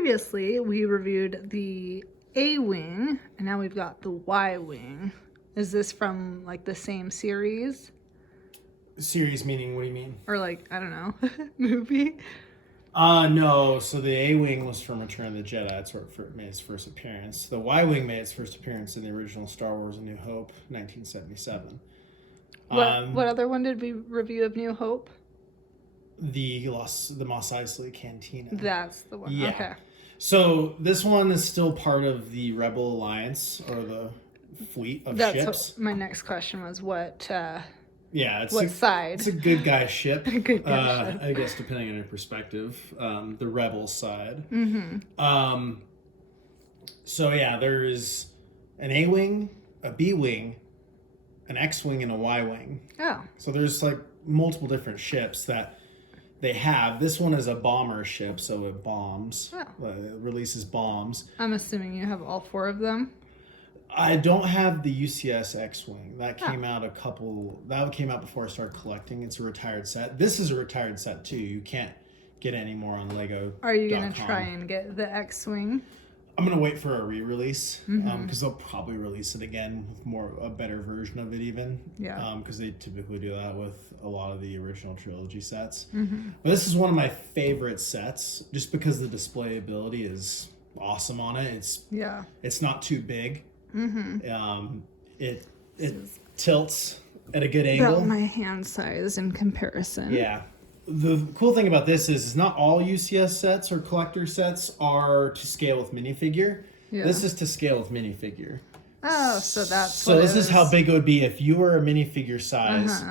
previously we reviewed the A Wing, and now we've got the Y Wing. Is this from like the same series? Series meaning, what do you mean? Or like, I don't know, movie? No. So the A Wing was from Return of the Jedi. That's where it made its first appearance. The Y Wing made its first appearance in the original Star Wars: A New Hope, 1977. What other one did we review of New Hope? The Mos Eisley Cantina. That's the one. Yeah. Okay. So this one is still part of the Rebel Alliance, or the fleet of ships. What my next question was. What It's what side? It's a good guy ship. Good guy ship. I guess depending on your perspective, the Rebel side. Mm-hmm. So yeah, there's an A Wing, a B Wing, an X Wing, and a Y Wing. Oh. So there's like multiple different ships that they have. This one is a bomber ship, so it bombs. Oh. It releases bombs. I'm assuming you have all 4 of them. I don't have the UCS X Wing. That came out That came out before I started collecting. It's a retired set. This is a retired set too. You can't get any more on Lego. Are you gonna try and get the X-Wing? I'm gonna wait for a re-release because they'll probably release it again with a better version of it even. Yeah. Because they typically do that with a lot of the original trilogy sets. But this is one of my favorite sets just because the display ability is awesome on it. It's not too big. It tilts at a good angle. About my hand size in comparison. Yeah. The cool thing about this is not all UCS sets or collector sets are to scale with minifigure. Yeah. This is to scale with minifigure. Oh, so that's so this is how big it would be if you were a minifigure size.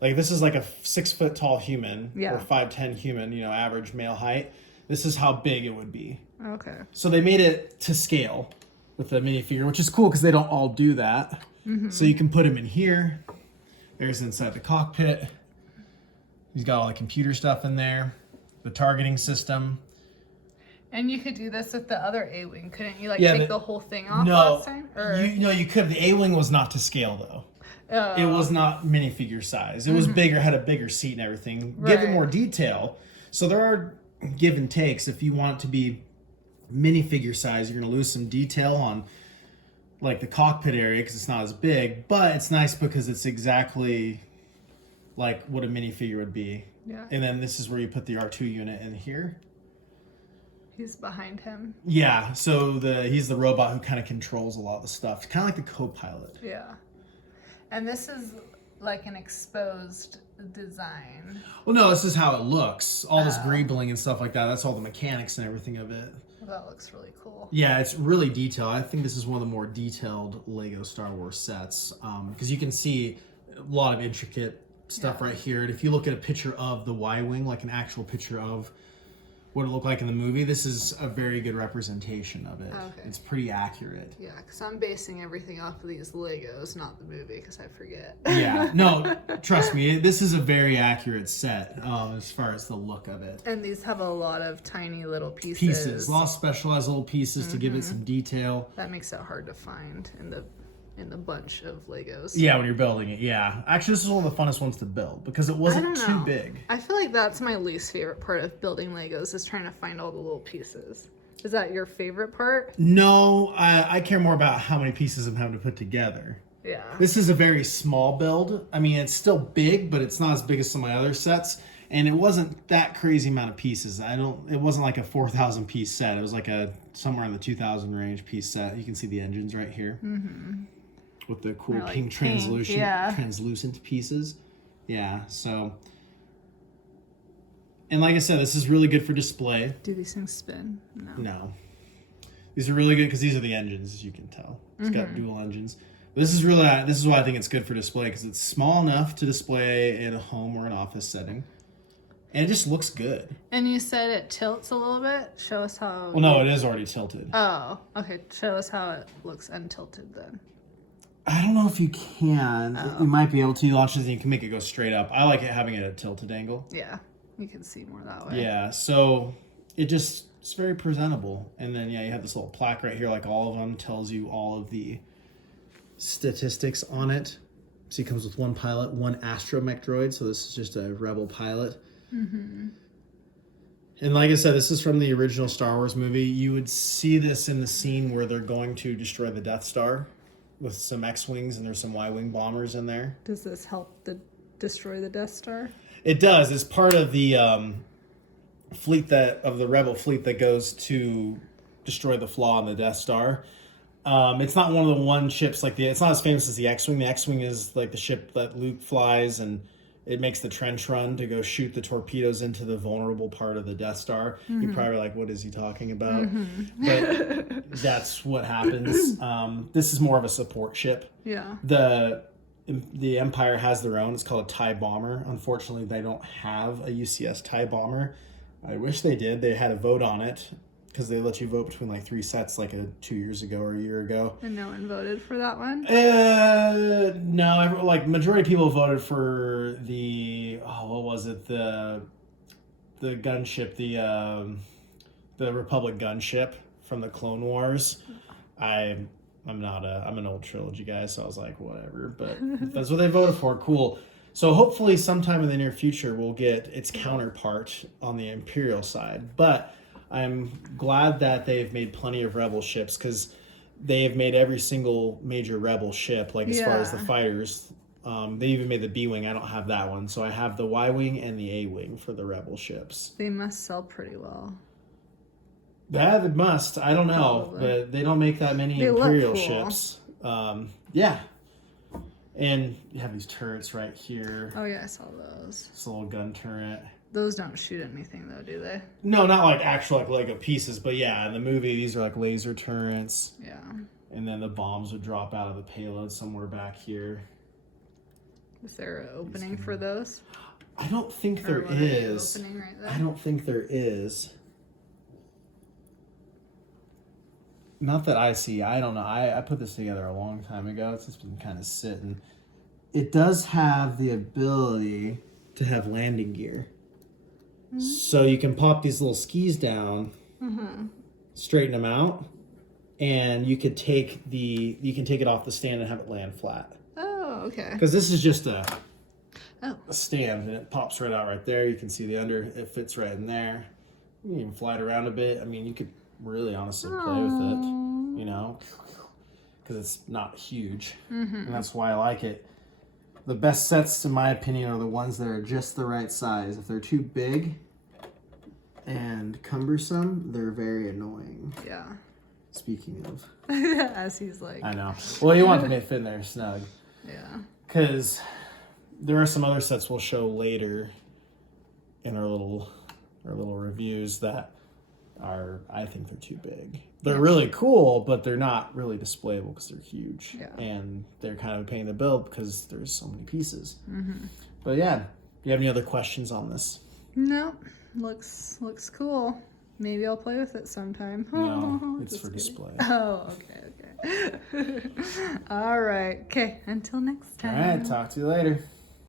Like this is like a 6 foot tall human or 5'10" human, average male height. This is how big it would be. Okay. So they made it to scale with a minifigure, which is cool because they don't all do that. So you can put him in here. There's inside the cockpit. He's got all the computer stuff in there, the targeting system. And you could do this with the other A-Wing, couldn't you? Take the whole thing off last time? You could. The A-Wing was not to scale, though. It was not minifigure size. It was bigger, had a bigger seat and everything. Right. Give it more detail. So there are give and takes. If you want it to be minifigure size, you're going to lose some detail on like the cockpit area because it's not as big. But it's nice because it's exactly like what a minifigure would be. Yeah. And then this is where you put the R2 unit in here. He's behind him. Yeah, so he's the robot who kind of controls a lot of the stuff. Kind of like the co-pilot. Yeah. And this is like an exposed design. Well, no, this is how it looks. All this greebling and stuff like that. That's all the mechanics and everything of it. Well, that looks really cool. Yeah, it's really detailed. I think this is one of the more detailed Lego Star Wars sets because you can see a lot of intricate stuff right here. And if you look at a picture of the Y-Wing, like an actual picture of what it looked like in the movie, this is a very good representation of it. Okay. It's pretty accurate. Yeah, because I'm basing everything off of these Legos, not the movie, because I forget. Yeah, no, trust me, this is a very accurate set as far as the look of it. And these have a lot of tiny little pieces. A lot of specialized little pieces to give it some detail. That makes it hard to find in the bunch of Legos. Yeah, when you're building it, yeah. Actually, this is one of the funnest ones to build because it wasn't too big. I feel like that's my least favorite part of building Legos is trying to find all the little pieces. Is that your favorite part? No, I care more about how many pieces I'm having to put together. Yeah. This is a very small build. I mean, it's still big, but it's not as big as some of my other sets. And it wasn't that crazy amount of pieces. It wasn't like a 4,000 piece set. It was like somewhere in the 2,000 range piece set. You can see the engines right here. With the cool pink translucent pieces. Yeah, so. And like I said, this is really good for display. Do these things spin? No. These are really good because these are the engines, as you can tell. It's got dual engines. But this is why I think it's good for display because it's small enough to display in a home or an office setting. And it just looks good. And you said it tilts a little bit? Show us how... Well, no, it is already tilted. Oh, okay. Show us how it looks untilted then. I don't know if you can. You might be able to launch it and you can make it go straight up. I like having it at a tilted angle. Yeah, you can see more that way. Yeah, so it's very presentable. And then, you have this little plaque right here, like all of them, tells you all of the statistics on it. So it comes with one pilot, one astromech droid. So this is just a Rebel pilot. And like I said, this is from the original Star Wars movie. You would see this in the scene where they're going to destroy the Death Star with some X-Wings, and there's some Y-Wing bombers in there. Does this help destroy the Death Star? It does. It's part of the the Rebel fleet that goes to destroy the flaw in the Death Star. It's not one of the one ships it's not as famous as the X-Wing. The X-Wing is like the ship that Luke flies, and it makes the trench run to go shoot the torpedoes into the vulnerable part of the Death Star. Mm-hmm. You're probably like, what is he talking about? Mm-hmm. But that's what happens. This is more of a support ship. Yeah. The Empire has their own. It's called a TIE bomber. Unfortunately, they don't have a UCS TIE bomber. I wish they did. They had a vote on it because they let you vote between like 3 sets 2 years ago or a year ago. And no one voted for that one? No, majority of people voted for what was it? The gunship, the Republic gunship from the Clone Wars. I'm an old trilogy guy, so I was like, whatever. But if that's what they voted for, cool. So hopefully sometime in the near future we'll get its counterpart on the Imperial side. But I'm glad that they've made plenty of Rebel ships, because they have made every single major Rebel ship, as far as the fighters. They even made the B-Wing. I don't have that one. So I have the Y-Wing and the A-Wing for the Rebel ships. They must sell pretty well. Yeah, they must. I don't know. Probably. But they don't make that many Imperial ships. Yeah. And you have these turrets right here. Oh, yeah, I saw those. It's a little gun turret. Those don't shoot anything, though, do they? No, not like actual Lego pieces, but yeah, in the movie, these are like laser turrets. Yeah. And then the bombs would drop out of the payload somewhere back here. Is there an opening for those? I don't think there is. I don't think there is. Not that I see. I don't know. I put this together a long time ago. It's just been kind of sitting. It does have the ability to have landing gear. Mm-hmm. So you can pop these little skis down, straighten them out, and you can take it off the stand and have it land flat. Oh, okay. Because this is just a stand, and it pops right out right there. You can see the under. It fits right in there. You can even fly it around a bit. I mean, you could really honestly play with it, because it's not huge. And that's why I like it. The best sets, in my opinion, are the ones that are just the right size. If they're too big and cumbersome, they're very annoying. Yeah. Speaking of. As he's like. I know. Well, you want them to fit in there snug. Yeah. Because there are some other sets we'll show later in our little reviews that I think they're too big. They're really cool, but they're not really displayable because they're huge. Yeah. And they're kind of a pain to build because there's so many pieces. But yeah, do you have any other questions on this? No, looks cool. Maybe I'll play with it sometime. No, it's for display. Oh, okay. All right. Okay, until next time. All right, talk to you later.